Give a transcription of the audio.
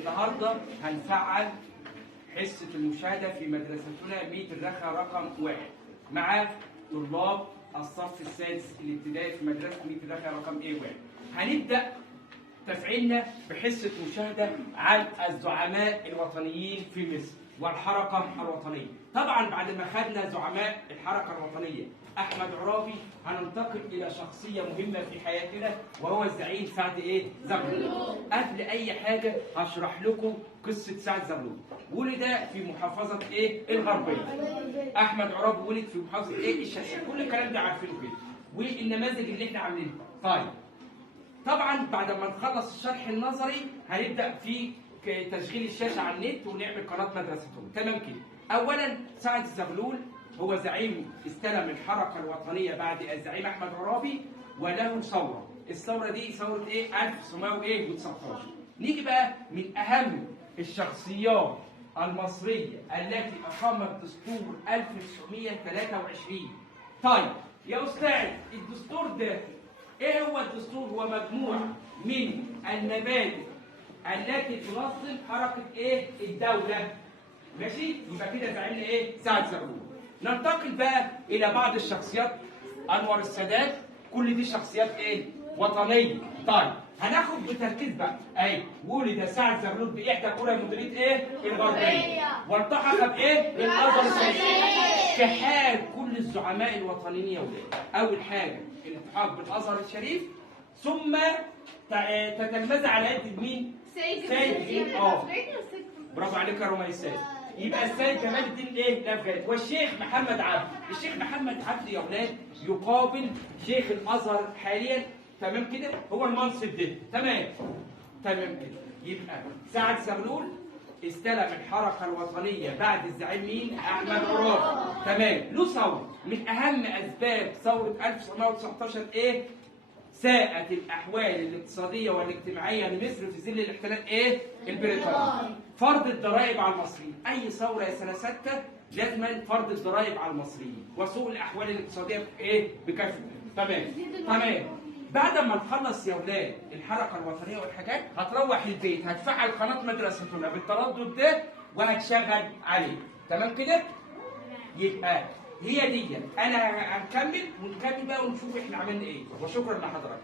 النهارده هنفعل حصة المشاهدة في مدرستنا ميت الرخا رقم 1 مع طلاب الصف السادس الابتدائي في مدرسة ميت الرخا رقم A1. هنبدأ تفعيلنا بحصة مشاهدة عن الزعماء الوطنيين في مصر والحركة الوطنية. طبعا بعد ما خدنا زعماء الحركة الوطنية أحمد عرابي، هننتقل إلى شخصية مهمة في حياتنا وهو الزعيم سعد زغلول. قبل أي حاجة هشرح لكم قصة سعد زغلول. ولد في محافظة الغربية. أحمد عرابي ولد في محافظة الشرقية. كل الكلام ده عارفينه كده. والنماذج اللي احنا عاملينها. طيب. طبعا بعد ما نخلص الشرح النظري هنبدأ في تشغيل الشاشة على النت ونعمل قناة مدرستهم. تمام كده. أولا سعد زغلول هو زعيم استلم الحركة الوطنية بعد الزعيم أحمد عرابي وله ثورة. الثورة دي ثورة 1919. نيجي بقى من أهم الشخصيات المصرية التي أقامت دستور 1923. طيب يا أستاذ، الدستور ده إيه هو الدستور؟ هو مجموعة من المبادئ التي تنظم حركة الدولة. ماشي؟ يبقى كده زعيمنا سعد زغلول. ننتقل بقى إلى بعض الشخصيات. أنور السادات، كل دي شخصيات وطنية. طيب هناخد بتركيز بقى. ولد سعد زغلول بإحدى قرى مديرية الغربية والتحق بالأزهر الشريف. في حال كل الزعماء الوطنيين يا ولاد، أول حاجة الالتحاق بالأزهر الشريف، ثم تتلمذ على يد مين؟ سيد برافو عليك يا رميسات. يبقى السيد جمال الدين الافغاني والشيخ محمد عبد. الشيخ محمد عبد يا اولاد يقابل شيخ الازهر حاليا. تمام كده؟ هو المنصب ده. تمام كده. يبقى سعد زغلول استلم الحركه الوطنيه بعد الزعيم مين؟ احمد عرابي. تمام. له ثوره. من اهم اسباب ثوره 1919 ساءت الأحوال الاقتصادية والاجتماعية لمصر في ظل الاحتلال البريطاني. فرض الضرائب على المصريين. أي ثورة يا سنة 6 لازم فرض الضرائب على المصريين وسوء الأحوال الاقتصادية بكافة. تمام. بعد ما نخلص يا ولاد الحركة الوطنية والحاجات، هتروح البيت هتفعل قناة مدرستنا بالتردد ده وهتشغل عليه. تمام كده؟ يبقى هي دي. انا هنكمل بقى ونشوف احنا عملنا ايه. وشكرا لحضرتك.